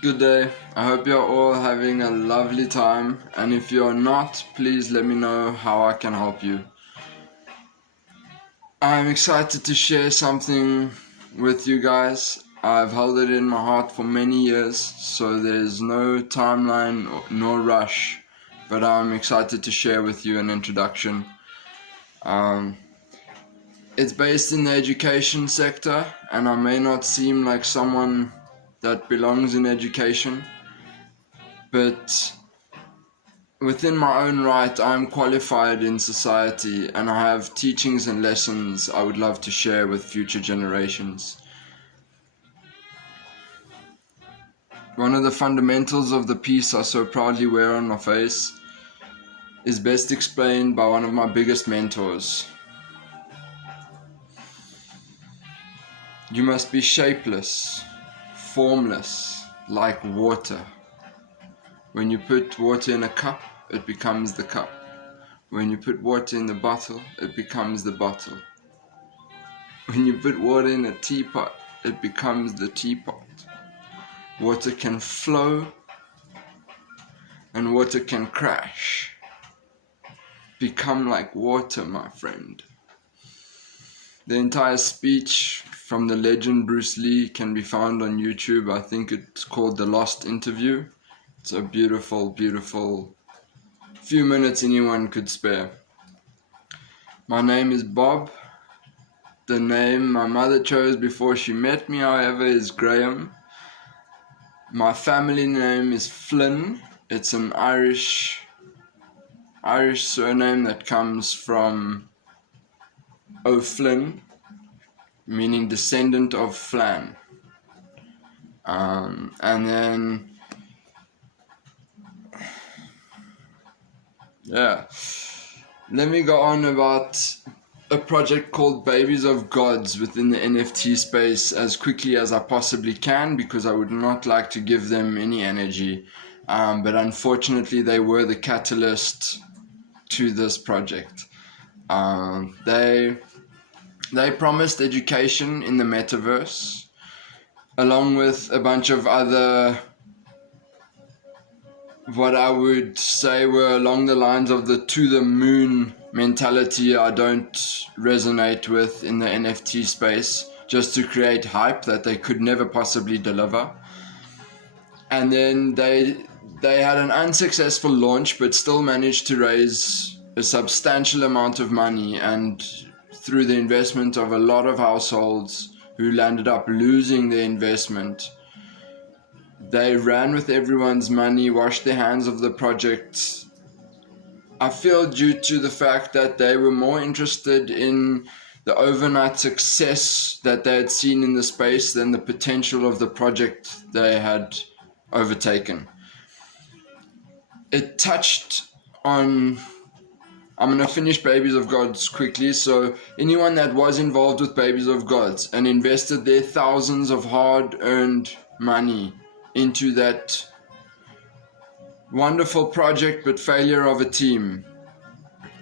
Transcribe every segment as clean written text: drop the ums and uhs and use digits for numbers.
Good day. I hope you're all having a lovely time, and if you're not, please let me know how I can help you. I'm excited to share something with you guys. I've held it in my heart for many years, so there's no timeline nor rush, but I'm excited to share with you an introduction. It's based in the education sector, and I may not seem like someone that belongs in education, but within my own right, I'm qualified in society, and I have teachings and lessons I would love to share with future generations. One of the fundamentals of the piece I so proudly wear on my face is best explained by one of my biggest mentors. You must be shapeless, formless, like water. When you put water in a cup, it becomes the cup. When you put water in the bottle, it becomes the bottle. When you put water in a teapot, it becomes the teapot. Water can flow and water can crash. Become like water, my friend. The entire speech from the legend Bruce Lee can be found on YouTube. I think it's called The Lost Interview. It's a beautiful, beautiful few minutes anyone could spare. My name is Bob. The name my mother chose before she met me, however, is Graham. My family name is Flynn. It's an Irish surname that comes from O'Flynn, meaning descendant of Flan. And then, let me go on about a project called Babies of Gods within the NFT space as quickly as I possibly can, because I would not like to give them any energy. But unfortunately, they were the catalyst to this project. They promised education in the metaverse, along with a bunch of other, what I would say were along the lines of the to the moon mentality I don't resonate with in the NFT space, just to create hype that they could never possibly deliver. And then they had an unsuccessful launch, but still managed to raise a substantial amount of money, and through the investment of a lot of households who landed up losing their investment, they ran with everyone's money, washed their hands of the project. I feel due to the fact that they were more interested in the overnight success that they had seen in the space than the potential of the project they had overtaken. It touched on, I'm going to finish Babies of Gods quickly. So anyone that was involved with Babies of Gods and invested their thousands of hard-earned money into that wonderful project but failure of a team.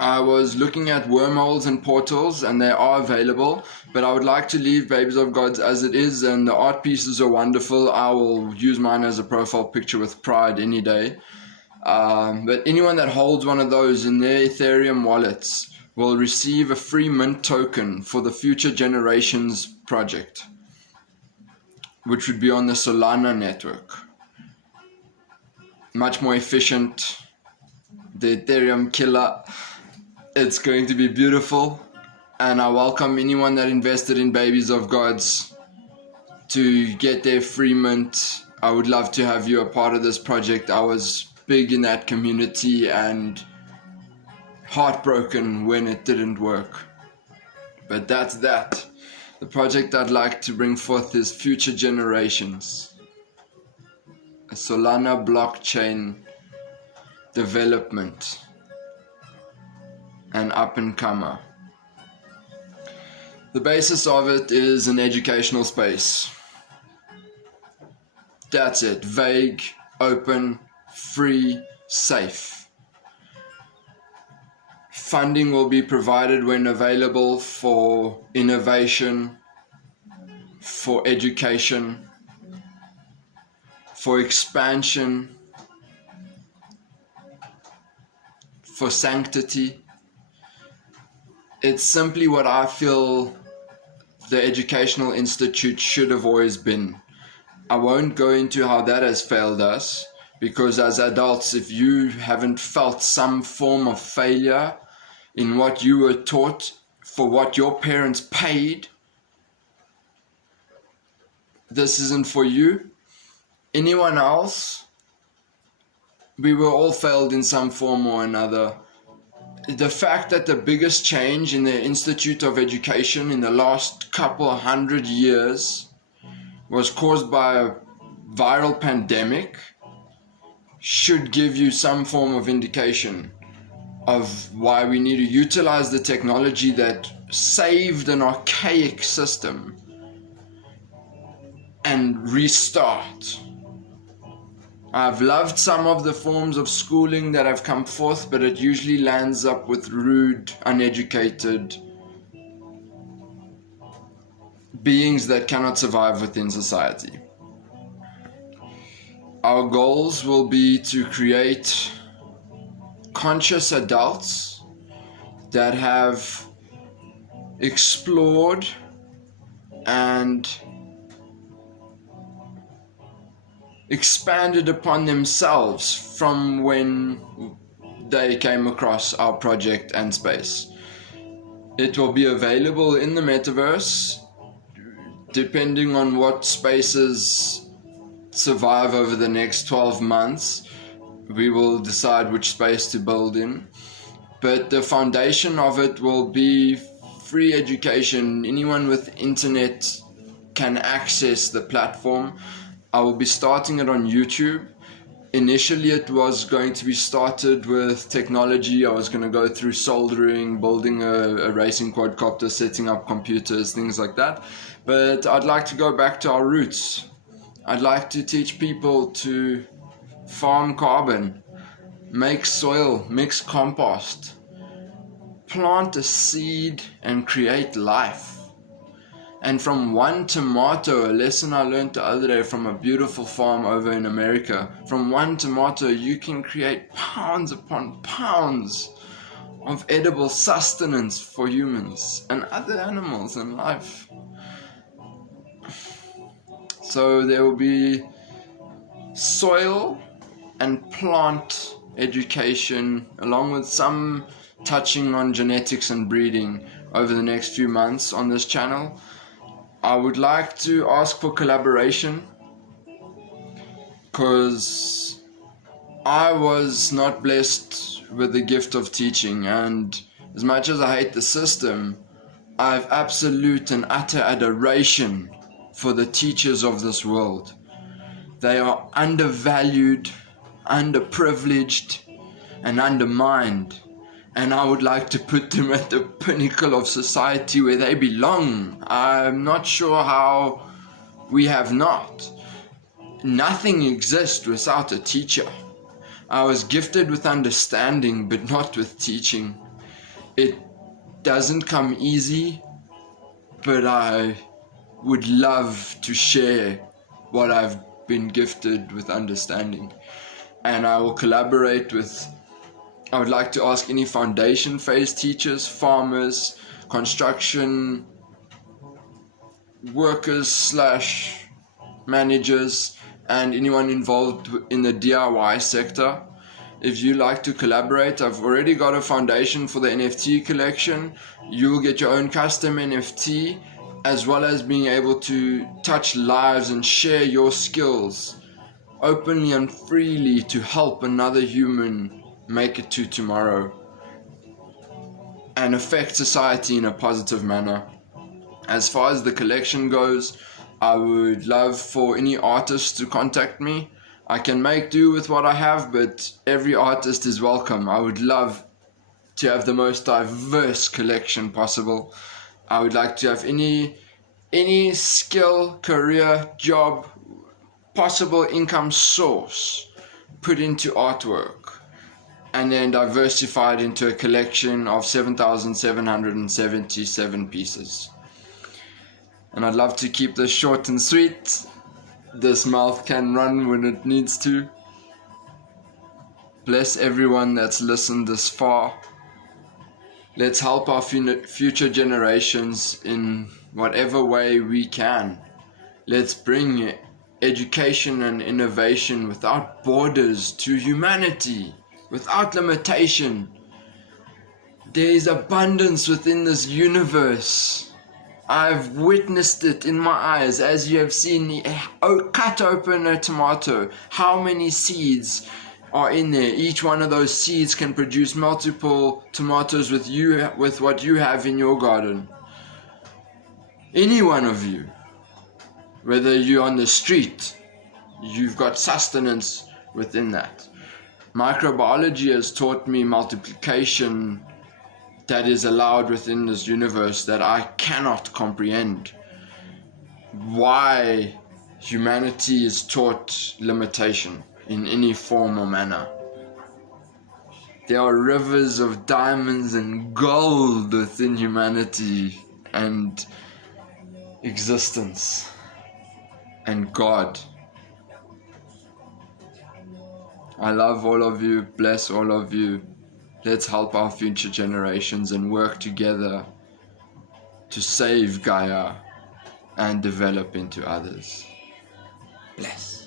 I was looking at wormholes and portals, and they are available, but I would like to leave Babies of Gods as it is, and the art pieces are wonderful. I will use mine as a profile picture with pride any day. But anyone that holds one of those in their Ethereum wallets will receive a free mint token for the Future Generations project, which would be on the Solana network. Much more efficient, the Ethereum killer. It's going to be beautiful, and I welcome anyone that invested in Babies of Gods to get their free mint. I would love to have you a part of this project. I was big in that community and heartbroken when it didn't work. But that's that. The project I'd like to bring forth is Future Generations, a Solana Blockchain development, an up-and-comer. The basis of it is an educational space. That's it. Vague, open, free, safe. Funding will be provided when available for innovation, for education, for expansion, for sanctity. It's simply what I feel the educational institute should have always been. I won't go into how that has failed us, because as adults, if you haven't felt some form of failure in what you were taught for what your parents paid, this isn't for you. Anyone else, we were all failed in some form or another. The fact that the biggest change in the Institute of Education in the last couple 100 years was caused by a viral pandemic should give you some form of indication of why we need to utilize the technology that saved an archaic system and restart. I've loved some of the forms of schooling that have come forth, but it usually lands up with rude, uneducated beings that cannot survive within society. Our goals will be to create conscious adults that have explored and expanded upon themselves from when they came across our project and space. It will be available in the metaverse, depending on what spaces survive over the next 12 months. We will decide which space to build in, but the foundation of it will be free education. Anyone with internet can access the platform. I will be starting it on YouTube. Initially it was going to be started with technology. I was going to go through soldering, building a racing quadcopter, setting up computers, things like that. But I'd like to go back to our roots. I'd like to teach people to farm carbon, make soil, mix compost, plant a seed and create life. And from one tomato, a lesson I learned the other day from a beautiful farm over in America, from one tomato you can create pounds upon pounds of edible sustenance for humans and other animals and life. So there will be soil and plant education, along with some touching on genetics and breeding over the next few months on this channel. I would like to ask for collaboration, because I was not blessed with the gift of teaching, and as much as I hate the system, I have absolute and utter adoration for the teachers of this world. They are undervalued, underprivileged, and undermined. And I would like to put them at the pinnacle of society where they belong. I'm not sure how we have not. Nothing exists without a teacher. I was gifted with understanding, but not with teaching. It doesn't come easy, but I would love to share what I've been gifted with understanding. And I will collaborate with, I would like to ask any foundation phase teachers, farmers, construction workers / managers, and anyone involved in the DIY sector. If you like to collaborate, I've already got a foundation for the NFT collection. You will get your own custom NFT, as well as being able to touch lives and share your skills openly and freely to help another human make it to tomorrow and affect society in a positive manner. As far as the collection goes, I would love for any artist to contact me. I can make do with what I have, but every artist is welcome. I would love to have the most diverse collection possible. I would like to have any skill, career, job, possible income source put into artwork, and then diversified into a collection of 7,777 pieces. And I'd love to keep this short and sweet. this mouth can run when it needs to. Bless everyone that's listened this far. Let's help our future generations in whatever way we can. Let's bring education and innovation without borders to humanity, without limitation. There is abundance within this universe. I've witnessed it in my eyes, as you have seen. Cut open a tomato. How many seeds are in there? Each one of those seeds can produce multiple tomatoes with what you have in your garden. Any one of you, whether you're on the street, you've got sustenance within that. Microbiology has taught me multiplication that is allowed within this universe that I cannot comprehend. Why humanity is taught limitation in any form or manner. There are rivers of diamonds and gold within humanity and existence and God. I love all of you, bless all of you. Let's help our future generations and work together to save Gaia and develop into others. Bless.